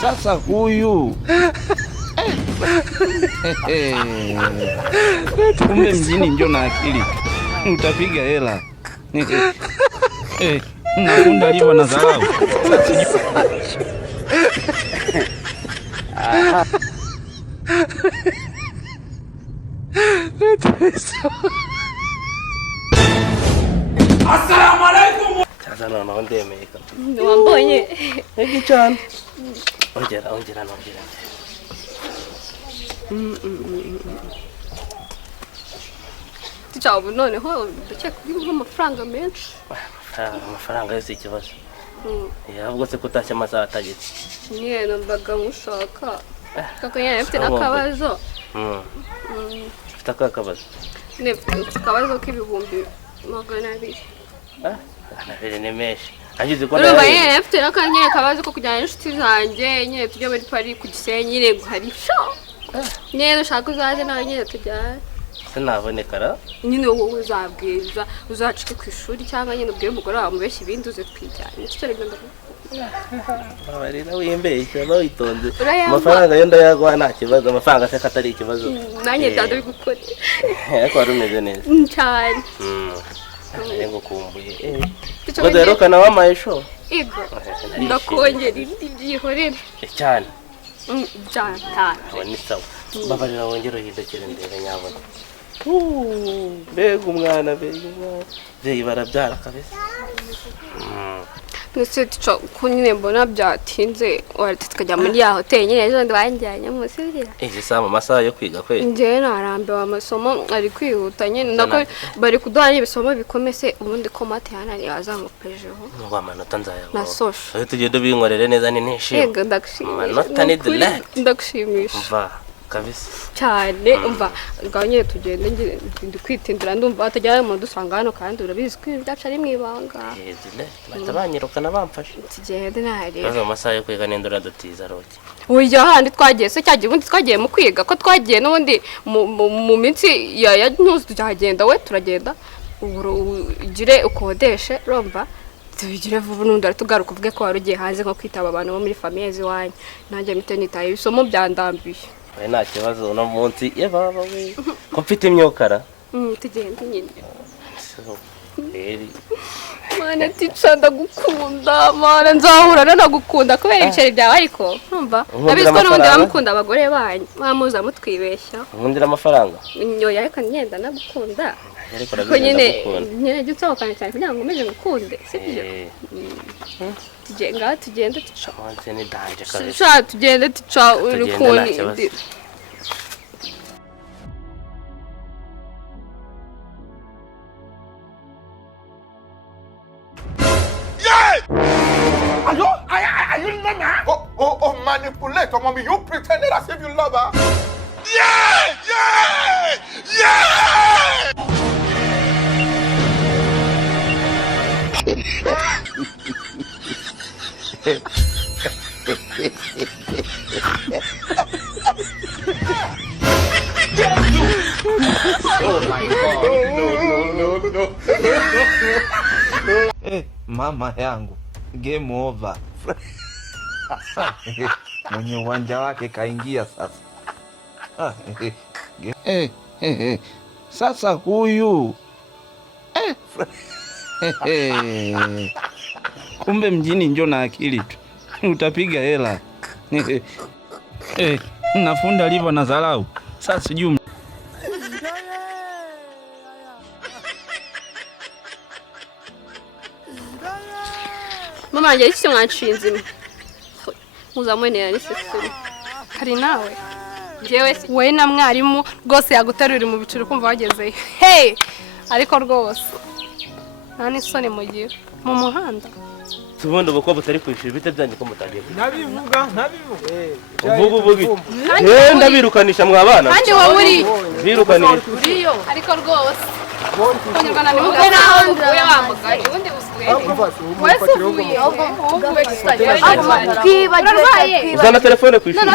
Sasa huyu kumbe mjini njo na akili utapiga hela. Nakunda livo na dharau. Assalamu alaikum. Sasa naona ndemeka. Wambonye. Hiki cyane. Ongera. Ticabu noneho ndakeka uri amafaranga menshi. Amafaranga yose ikibazo. Ahubwo se kutashya amasaha atageze. Nyine nambaga mushaka. Kaka nyine afite nakabazo. Ufite akabazo. Ne akabazo k'ibihumbi 200. Nabere ne meshi. Agize ko Urumva nyine afite nakanye kabazo ko kujyana n'inshuti zanjye nyine tujye muri Paris ku Gisenyi nyine hari show. Nyine ushaka uzaze nawe nyine tujyane. Sinabonekara. Nyine wowe uzabwiza uzacike ku ishuri cyangwa nyine ubwire umugore wawe mubeshye ibindi uze twijyane. Icyo rero Abarira wiyembeshya bawitonze. Amafaranga yo ndayagwa nta kibazo, amafaranga se katari ikibazo. Nanjye ndado bigukora. Ariko warumeze neza. Cyane. Ngo kumbuye. Ngo rero kana wamayisho. Ego. Ndakongera ibindi byihorera. Cyane. Cyane. Ni sawa. Babarira wongera hidakire ndere nyabona. Bega umwana. Zeyi barabyara kabisa. Nese tico kunyine mbona byatinze waretse tukajya muri ya hotel nyine ejo ndwanjyanye musirira. Sama masaha yo kwiga kwe. Nje narambiwe amasomo ari kwihuta nyine nako bari kuduha ibisomo bikomese ubundi ko mate yanari azangupejeho. Ngo amanota nzaya. Na social. Aho tugende binkorere neza ni nishimye. Yego ndagushimira. Amanota ni delay. Ndagushimira. Mva kabisa. Cyane umva nganye tugende ndi kwitindira ndumva atajya mu dusanga hano kandi urabizi ko byacu ari mwibanga. Delay. Batabanyirukana bamfashe. Tugende nari. Bazo masaha yo kwiga n'indura dutiza roki. Oya handi twagiye se cyagiye ubundi twagiye mu kwiga ko twagiye n'ubundi mu minsi ya ntuzi tujagenda we turagenda ugire ukodeshe romba tubigire vuba n'undi aratugaruka uvuge ko warugiye hanze nko kwitaba abantu bo muri famille ziwanyu nanjye mite nitaye ibisomo byandambiye. Nta kibazo no munsi baba we ko mfite imyokara. Tugende nyine. Eri. Mana tica ndagukunda mana nzahura nagukunda kubera ibiceri byawe ariko numva nabiziko n'ubundi bamukunda abagore banyu bamuza mutwibeshya. Nkundira amafaranga. Nyoya ariko nyenda nagukunda. Ko nyine gitsohokana cyane kugira ngo umeze ngukunde sibyo. Tugende tico. Monse ni danje kabisa. Sha tugende tico uri kuni. Are you Nana? Oh, manipulator, mommy. You pretended as if you love her. Yeah! Oh my God. No. Mama yangu. Game over. Mwenye uwanja wake kaingia sasa. Sasa huyu kumbe mjini njo na akili tu utapiga hela. Nafunda livo na dharau. Sasa sijui Mama yanjye isi mwanshinze muzamwenera ni seseri kari nawe jewe we na mwarimu rwose yaguterura mu biciro kumva wageze ariko rwose nani soni mugira mu muhanda Tubundi uko butari kwishira bite byanje ko mutagiye. Nabivuga. Uvuga. Ndabirukanisha mwabana. Kandi wowe uri birukanisha. Uriyo ariko rwose Konyarwana ni mugaye naho uvuye wamugaye ubundi usuye wese uvuye uzana telefone ku ishuri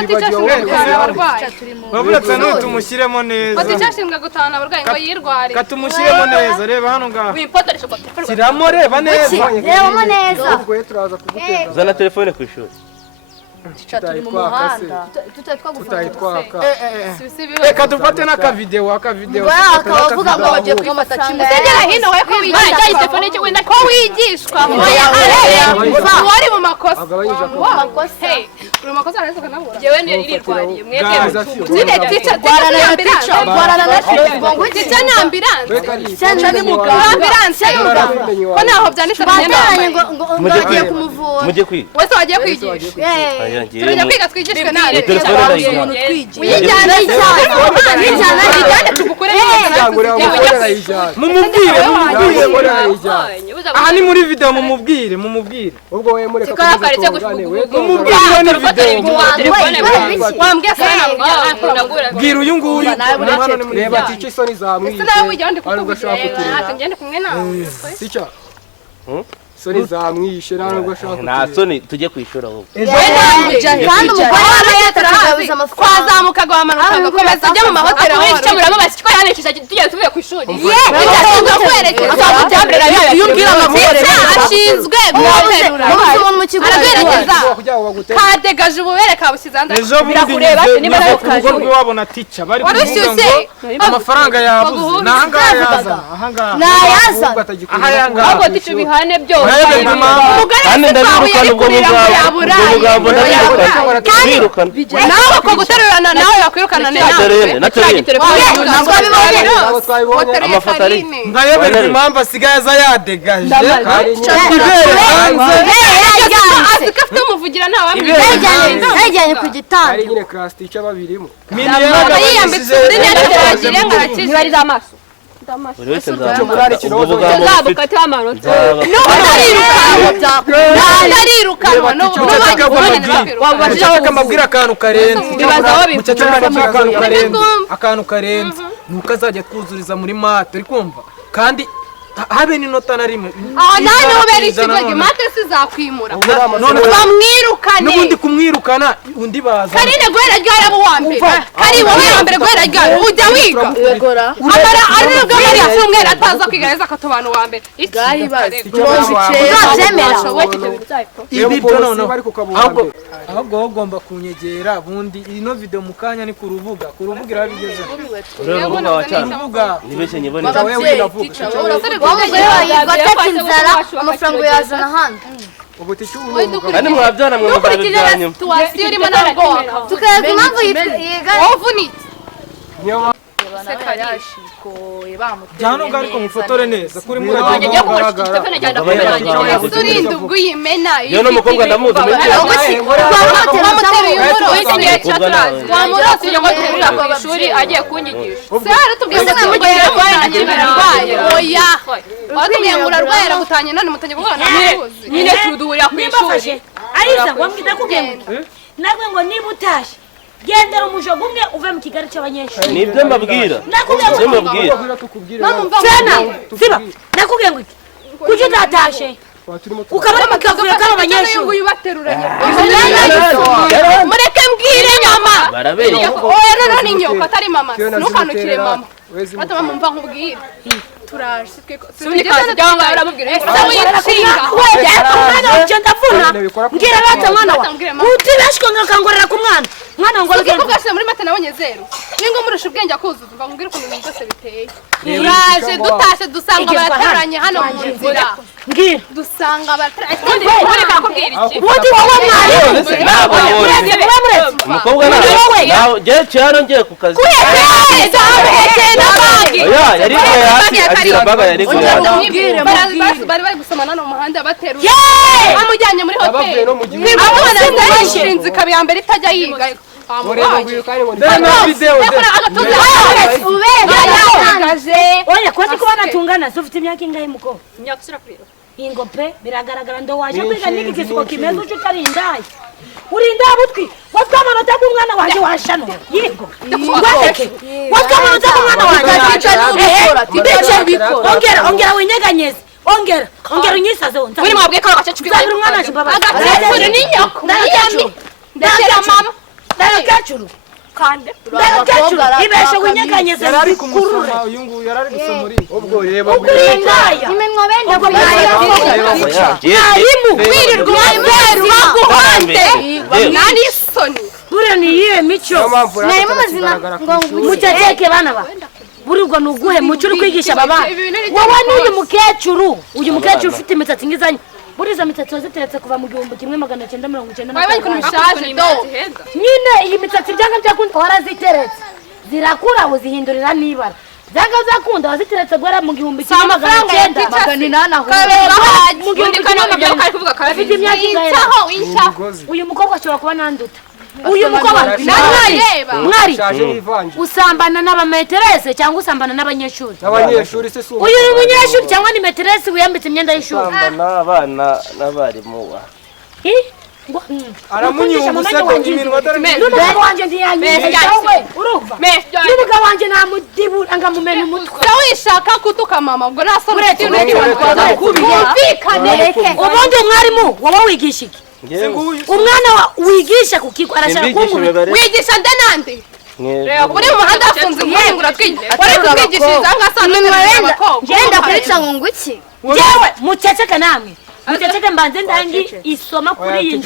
baburatse n'utumushyiremo neza baticashimwe gutana abarwayi ngo yirware katumushyiremo neza reba hano ngaho wipotoresha ko kiramo reba neza reba neza uzana telefone ku ishuri turi mu muhanda tutayitwaka reka dufate n'akavideo akavuga ngo bagiye kwifata kimwe segera hino we ko wigisha telefone cyo wenda ko wigishwa wari mu makosa uri makosa arazo kanabura jewe ni irirwariye mwebwe zine ticha gwarana na ticha nyambirance cyane ni mugambirance ko naho byanitse mujye kumuvura mujye kwiga wese wagiye kwigisha turajya kwiga twigishwe nawe telefone uyijyana ijyana tugukore mumubwire aha ni muri video mumubwire ubwo we mureka mumubwire ni video wambwiye sana bwira uyu nguyu reba ticha isoni zamwishe nawe wijya ndi kukubwira ngende kumwe nawe ticha soni zamwishe ntabwo ashaka nta soni tujye kwishura ahubwo kandi umugore wawe yatakaza amafaranga twazamuka guhamanuka gakomeza ujya mu mahoteli aho icyo murababaza ko yanesheje tugiye tuvuye ku ishuri byashinzwe kwerekeza iyo ubwira amabwire ashinzwe guterura araberekeza kadegaje ububere kabushyize hanze birakureba niba ari wabona ticha bari kuvuga ngo amafaranga yabuze nahangaha yazana ahangaha ahubwo ticha bihane byo kandi ndabirukana ubwo mugambo ndabirukana nawe ko guterurana nawe bakwirukana amafoto ari ngayoberwa impamvu asigaye aza yadegaje azikafite umuvugira ntawe yajyanye ku gitanda ari nyine class teacher babirimo yiyambitse undi nyaratagire ngarakije bari zamaso buri wese nzabugambo nzabukate amanota ndarirukanwa wabashaka amabwira akantu karenze akantu karenze nuko azajya twuzuriza muri mate uri kumva kandi habe n'inota na rimwe nani ubera ikigo mate sizakwimura bamwirukane n'ubundi kumwirukana undi baza karine guhera ryari abo wa mbere kari wowe wa mbere guhera ryari ujya wiga amara ari nubwo muri cyumweru ataza kwiga neza akatubana wa mbere gari bazi ibi byo noneho ahubwo ugomba kunyegera bundi ino video mu kanya ni ku rubuga irabigeze urubuga wa cyane nibeshye nyibone wamugore wayigateka inzara amafaranga yazana handi ubu tichu kandi mwabyana mwe muzabijyanyo tuwasiyo urimo nabwo tukayaga impamvu yiga wavunitse jyana ngo ariko mufotore neza kuri muri ajya kugaragara urinda ubwo uyimena iyo n'umukobwa ndamuzi wamuteruye umuro w'ikigihe cyaturazi wamurasiye ngo terura ku ishuri agiye kunyigisha sara tubwiye ko namugire arwaye oya watubwiye ngo urarwaye aragutanye none mutanye kuvuga namuzi nyine tuduhurira ku ishuri ariza ngo ndakubwiye nagwe ngo niba utashe gendera umujogo umwe uve mu Kigali cy'abanyeshuri nibyo mbabwira nakubwiye ngo kuki utatashe ukabara makavuye kaba abanyeshuri mureke mbwire nyama barabeye oya none ni nyoko atari mama ntukanukire mama batuma mumva nkubwire turaje sunikase cyangwa urabubwira wishinga cyo ndavuna ngira bata mwana wa utibashwe ngakangorera ku mwana ngo ngenge kubwase muri mate nabonye zero ningo murusha ubwenge akuzuza mva nkubwire ukuntu ibintu byose biteye turaje dutashe dusanga barateranye hano mu nzira ngira dusanga barateranye muri kakubwira iki ubundi wowe mwari umukobwa nawe je cyaro ngiye ku kazi yari agira baga yari bari gusomana no muhanda bateruye amujyanye muri hoteli abona ndashinze kabi ya mbere itajya yiga oya kwati kubana tungana ufite imyaka ingahe muko nyakusira kuri ingope biragaragara ndo waje kwiga niki kisuko kimeze uco karindai urinda butwi watwamana tabu umwana wanje washano yego watwamana tabu umwana wanje ongera winyeganyeze ongera unyisaze wonza uri mwabwe ko gacacu kwibara umwana wanje baba agacuru ni nyoko ndakira mama ndakacuru kande ndakacuru ibeshe winyeganyeze yarari kumusoma uyu nguyu yarari gusoma ubwo yeba ukurindaya imenwa benda kubaye mwarimu wirirwa mweru baguhande nani soni bure ni yiye mico mwarimu mazina ngo muceceke bana ba burirwa nuguhe muco uri kwigisha baba wowe n'uyu mukecuru ufite imisatsi ngizanye buriza mitsatsi ziteretse kuva mu 1990 nyine iyi mitsatsi byanga byakunda waraziteretse zirakura uzihindurira nibara byanga byakunda waziteretse gwera mu 1990 uyu mukobwa ashobora kuba nanduta uyu mukobwa mwari usambana n'abameterese cyangwa usambana n'abanyeshuri se su uyu umunyeshuri cyangwa ni meterese wiyambitse imyenda y'ishuri usambana abana n'abarimu wa aramunyungu usabye iminwa n'umugabo wanje ntiyanyitawe urumva n'umugabo wanje namudibura ngamumena umutwe wishaka kutuka mama ubwo nasone ubundi umwarimu wowe wigisha iki umwana wigisha kukigo arashaka kumubira wigisha ndanande uri mu muhanda afunze umwengura twigisha wari kutwigishiriza nk'asana ngenda kurica ngo nguki jewe muceceke namwe muceceke mbanze ndangi isoma kuri iyi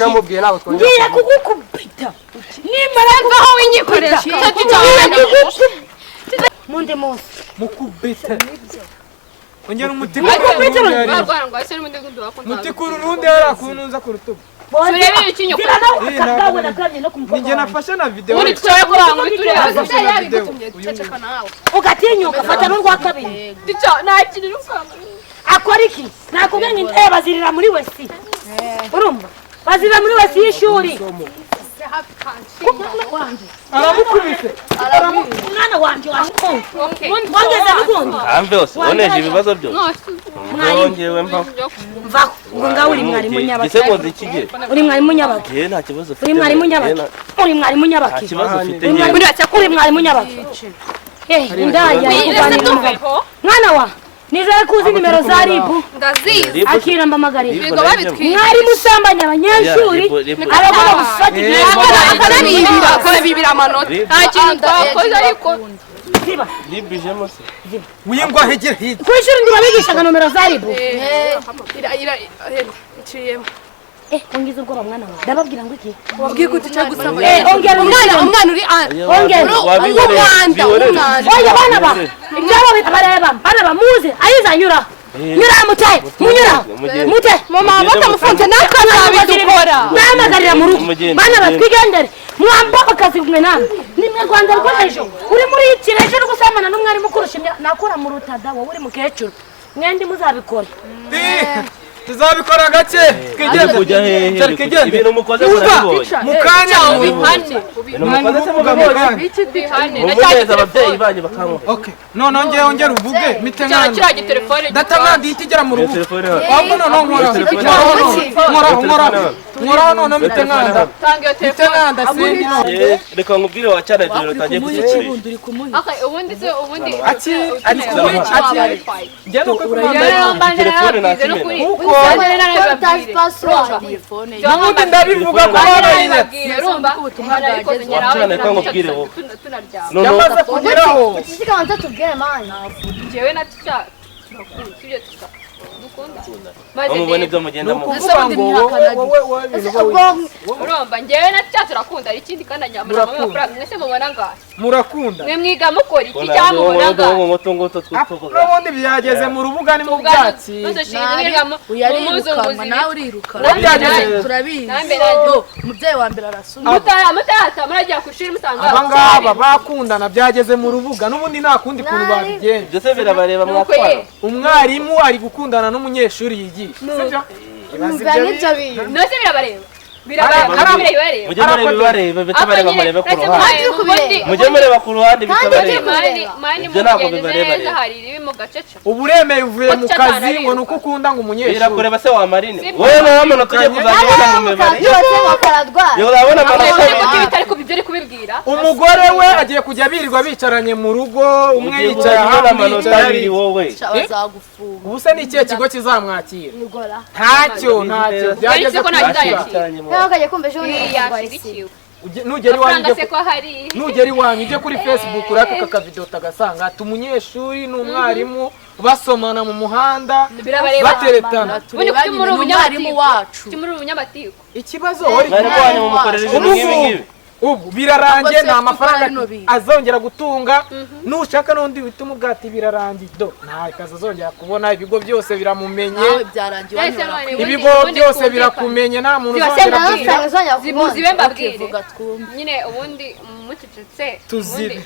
ngiye kugukubita nimara aho winyikoresha mundi munsi mukubita ongera umutikuru nundi yarakununza ku rutugu turebe ikinyo ninjye nafashe na video uri tsoye kuranga ugatinyuka fata n'urwa kabiri ticho nakirira ukama akora iki nakubwiye ngo bazirira muri wesi urumva bazirira muri wesi y'ishuri aramukubise umwana wanje wangeze n'ubundi ambe ose oneje ibibazo byose mwongewe mva ngo ngaho uri mwarimu nyabaki gisekoze ikige uri mwarimu nyabaki nta kibazo ufite uri mwarimu nyabaki uri mwarimu nyabaki kibazo ufite uri mwarimu nyabaki indaya mwana wa nizere kuzi nimero za ribu ndazizi akira mbamagarira bigo babitwiye mwarimu usambanya abanyeshuri aragomba gufata akana bibira amanota nta kintu twakoze ariko ziba libijemo se wingwa hegere hit kwishuri ndibabigisha nomero za ribu iciyemo ongize ubwo mwana wa ndababwira ngo iki wabwiye ko tuca gusamba ongera umwana uri ongera umwanda oya bana ba ibyabo bitabareba bana bamuze ayizanyura nyura mutaye munyura mute mama batamufunze nakana dukora namagarira mu rugo bana batwigendere mwamba bakazi kumwe namwe nimwe Rwanda rw'ejo uri muri ikireje no gusamana n'umwarimu kurusha nakora mu rutada wowe uri mukecuru mwende muzabikora tuzabikora gake kujya hehe ibintu mukoze murabibonye mukanya ubihane mukoze se mugabonye mumugeza ababyeyi banyu bakanwa okay none ongera uvuge mitenkana kira gitelefone datamandi itigera mu rugo ahubwo none nkora none mitenkana tanga telefone sindi no reka ngubwire wa cyane ibyo rutangiye kuzikira okay ubundi ati njye no kumanda telefone nakimena namundi ndabivuga ko barayine cyane ko ngubwire wo yamaze kugeraho Sika wanza tubwire mani jewe na ticha tubyo tuka dukunda bamubona ibyo mugenda mu urumva njyewe na ticha turakunda ikindi kandi anyamara mu makuru mwese mubona ngaho murakunda mwe mwiga mukora iki cyangwa mubona ngaho ngoto twituvuga n'ubundi byageze mu rubuga ni mu byatsi uyarirukanwa nawe uriruka turabizi umubyeyi wa mbere arasuma mutata muragiye kushira mutanga abangaba bakundana byageze mu rubuga n'ubundi nta kundi kuntu babigenza byose birabareba mwatwara umwarimu ari gukundana n'umunyeshuri yigisha sibyo Umva n'ibyo bintu nose birabareba mujye mureba bitabareba murebe ku ruhande mujye mureba ku ruhande bitabareba ibyo ntabwo bibareba ubu uremeye uvuye mu kazi ngo nuko ukunda ngo umunyeshuri birakureba se wa Marine wowe nawe amanota tugiye kuzajya mu mibare yo urabona amanota umugore we agiye kujya birirwa bicaranye mu rugo umwe yicaye ahantu amanota abiri wowe ubu se ni ikihe kigo kizamwakira ntacyo byageze ko nugera iwanyu ujye kuri Facebook urake kakavidewo tagasanga ati umunyeshuri n'umwarimu basomana mu muhanda bateretana ikibazo ubu birarangiye nta mafaranga azongera gutunga nushaka n'undi wituma ubwati birarangiye nta kazi azongera kubona ibigo byose biramumenye ibigo byose birakumenye nta muntu uzongera zimuzibe mbabwire nyine ubundi mucecetse tuzibe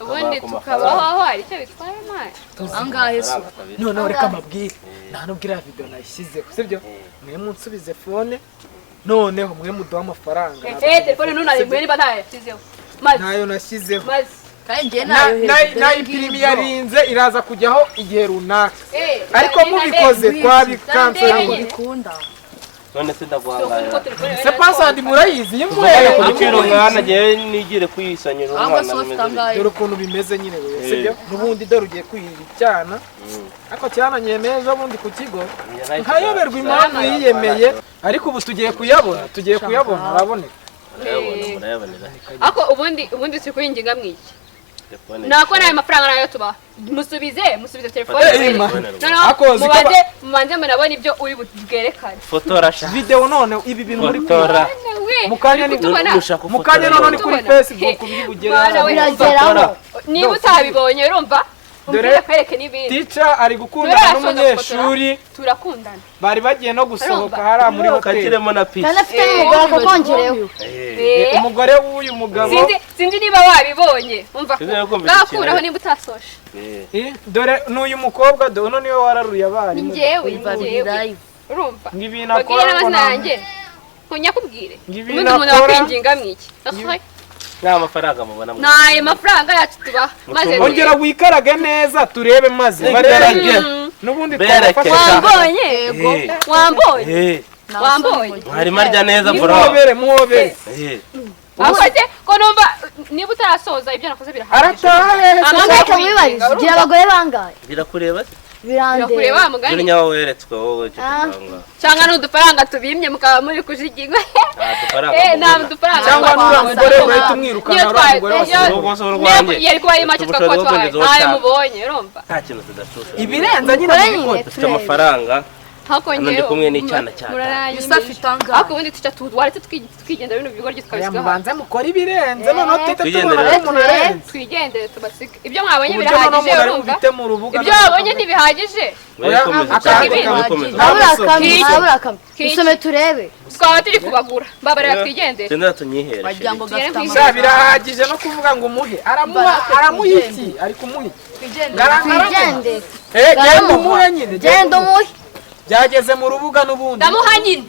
ubundi tukabaho hari icyo bitwaye mwana angahe se noneho reka mbabwire nta nubwo iriya video nayishyizeho sibyo mwe munsubize fone noneho mwe muduha amafaranga telefone nunari mwe niba ntayashyizeho nayo nashyizeho nayo pirimi yarinze iraza kujyaho igihe runaka ariko mubikoze bikunda none se ndaguhangaye se passandi murayizi igiciro mwana giye nigire kuyisanyira umwana dore ukuntu bimeze nyine wewe sibyo nubundi dore ugiye kwiyicyana ariko cyananye neza bundi ku kigo nkayoberwa impamvu yiyemeye ariko ubu tugiye kuyabona araboneka ako ubundi si kuyinginga mwiki nako nayo mafaranga nayo tuba musubize telefone mubanze murabona ibyo uri bwerekane fotora video none ibi bintu muri fotora mukanya none kuri Facebook birageraho niba utabibonye urumva umbwire kwereke n'ibindi teacher ari gukundana n'umunyeshuri turakundana bari bagiye no gusohoka hari muri hoteli na pizza kanafite n'umugore akongereho umugore w'uyu mugabo sinzi niba wabibonye umva nakuraho niba utasoshe dore n'uyu mukobwa dore niwe wararuye abari njyewe urumva ngibina akora nanjye kunyakubwire ubundi umuntu wakwinginga mwiki nta mafaranga mubona naye mafaranga yacu tuba maze ongera wikarage neza turebe maze barerage nubundi twafasha wambonye hari marya neza bro muhobere akoze ko numva niba utarasoza ibyo nakoze birahari aratahe amabeka mwibarize gira abagore bangaye birakureba birakureba mugani biri nyawo weretswe wowe cyangwa n'udufaranga tubimye mukaba muri kujigirwa nta dufaranga cyangwa n'umugore bahita umwirukana umugore yari kuba ari make twakotwaye ntayo mubonye urumva nta kintu tudashusha ibirenza nyine dufite amafaranga ndi kumwe n'icyana cyane bisafite angahe ariko ubundi tuca tuwaretse twigendera bino bigo ryitwa mubanze mukora ibirenze noneho twigendere tubasiga ibyo mwabonye birahagije urumva ibyo wabonye ntibihagije habura kamwe dusome turebe twaba turi kubagura mbabarira twigendere tenda tunyihere birahagije no kuvuga ngo umuhe aramuhiki ari kumuhi twigendere genda umuhe nyine genda umuhe byageze mu rubuga n'ubundi ndamuha nyine